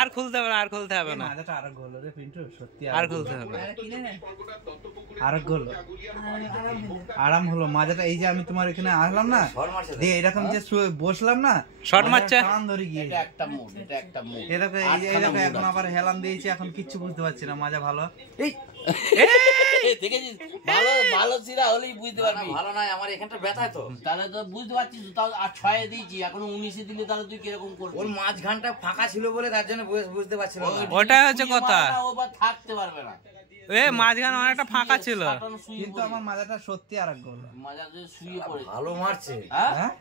আর খুলতে হবে না, আর খুলতে হবে না, আর গোল রে পিন্টু, সত্যি আর খুলতে হবে আর গোল আরাম হলো মাজাটা। এই যে আমি তোমার এখানে আসলাম না, দিয়ে এরকম যে বসলাম না, শর্ট মারছে টান ধরে গিয়ে এটা একটা মুড, এটা একটা মুড। এই দেখো, এই যে দেখো এখন আবার হেলান দিয়েছি, এখন কিচ্ছু বুঝতে পারছি না। মাজা ভালো, এই দেখেছিস, ভালো ভালো সিরা হলেই বুঝতে পারবি। ভালো নাই, আমার এখানটা ব্যথা তো, তাহলে তো বুঝতে পারছিস। তাও আর 6 দিয়েছি, এখন 19 দিলে তাহলে তুই কিরকম করবি? ওর মাঝখানটা ফাঁকা ছিল বলে তার জন্য বুঝতে পারছিল না। ওটাই হচ্ছে কথা, ও বা থাকতে পারবে না। মাঝখানে অনেকটা ফাঁকা ছিল, কিন্তু আমার মাজাটা সত্যি আর গোল। মাজা যে শুয়ে পড়ে ভালো মারছে, হ্যাঁ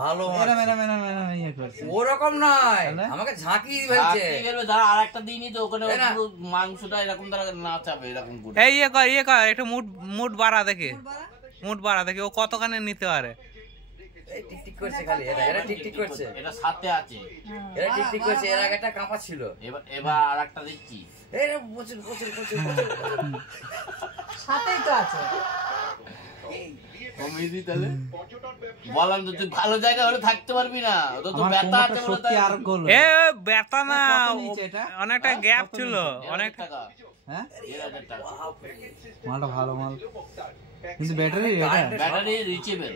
ভালো মেরা মারছে। মেরা মেরা মেরা ইয়ে করছে। ওরকম নয়, আমাকে ঝাঁকি ফেলছে। দাঁড়া, আর একটা দিনই তো ওখানে পুরো মাংসটা এরকম দ্বারা নাচাবে এরকম করে। এই ইয়ে কর একটু মুড বাড়া দেখে, মুড বাড়া দেখে ও কতখানি নিতে পারে। এই টিকটিক করছে খালি, এরা টিকটিক করছে, এটা সাথে আছে, এরা টিকটিক করছে। এর আগে একটা কাঁপা ছিল, এবার আর একটা দেখছি। এরা প্রচুর প্রচুর প্রচুর সাথেই তো আছে। কমেডি তাহলে বললাম তো, তুই ভালো জায়গা হলে থাকতে পারবি না, তো তো ব্যথা আছে বলে সত্যি আর গোল। এ ব্যথা না, অনেকটা গ্যাপ ছিল, অনেক টাকা। হ্যাঁ 1000 টাকা মালটা ভালো মাল, কিন্তু ব্যাটারি ব্যাটারি রিচেবল,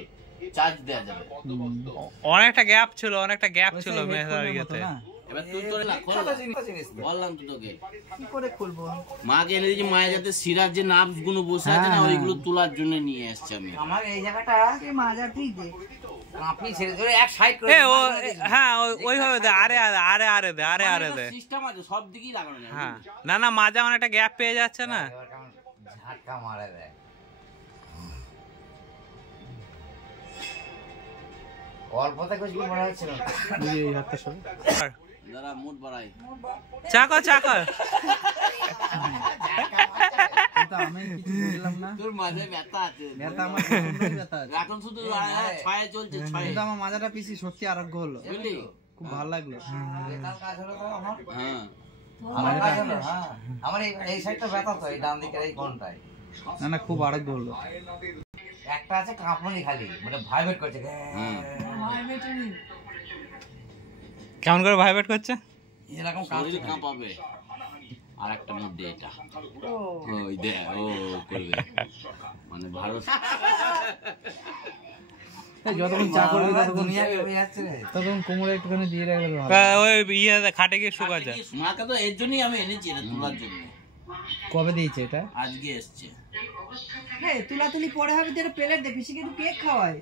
চার্জ দেয়া যাবে। অনেকটা গ্যাপ ছিল, অনেকটা গ্যাপ ছিল মেজার ইয়েতে। এবার তুই তো না খোল, বললাম তো তোকে কি করে খুলবো? মাকে এনে দিয়েছি, মায়ের যাতে শিরার যে নার্ভস গুলো বসে আছে না, ওইগুলো তোলার জন্য নিয়ে আসছি আমি। আমার এই জায়গাটা এই মাজা ঠিক দে, কাঁপনি ছেড়ে ধরে এক সাইড করে এ ও হ্যাঁ ওইভাবে দে, আরে দে সিস্টেম আছে, সব দিকেই লাগানো যায়। হ্যাঁ, না মাজা অনেকটা গ্যাপ পেয়ে যাচ্ছে না। ঝাটকা মারে দেয়, অল্পতে কিছু মনে হচ্ছে না। বুঝি এই হাতটা সব দাঁড়া, মুড বাড়াই। চাকর কিন্তু আমি কিছু বুঝলাম না। তোর মাঝে ব্যথা আছে, ব্যথা আমার প্রচন্ড ব্যথা আছে। এখন শুধু 6 চলছে, 6। কিন্তু আমার মাজাটা পিছি সত্যি আর গোল, বুঝলি? খুব ভালো লাগলো। বেতাল কাজ হলো তো আমার। হ্যাঁ, আমার কাজ হলো, হ্যাঁ। আমার এই সাইডটা ব্যথা তো, এই ডান দিকের এই কোণটায়। না খুব আরো গোল। একটা আছে কাঁপুনি খালি, মানে ভাইব্রেট করছে। কেমন করে ভাইব্রেট করছে? এরকম শরীর কাঁপাবে। আর একটা মুড দে, এটা ওই দে, ও করবে মানে ভারত যতক্ষণ চা করবে দুনিয়া কেঁপে যাচ্ছে রে। ততক্ষণ কোমরে একটুখানি দিয়ে রাখলে ভালো। ওই ইয়ে খাটে গিয়ে শুকা যায়। মাকে তো এর জন্যই আমি এনেছি, এটা তোলার জন্য। কবে দিয়েছে এটা? আজকে এসছে। হ্যাঁ তুলাতুলি পরে হবে, যেটা প্লেট দে, পিসি কিন্তু কেক খাওয়ায়।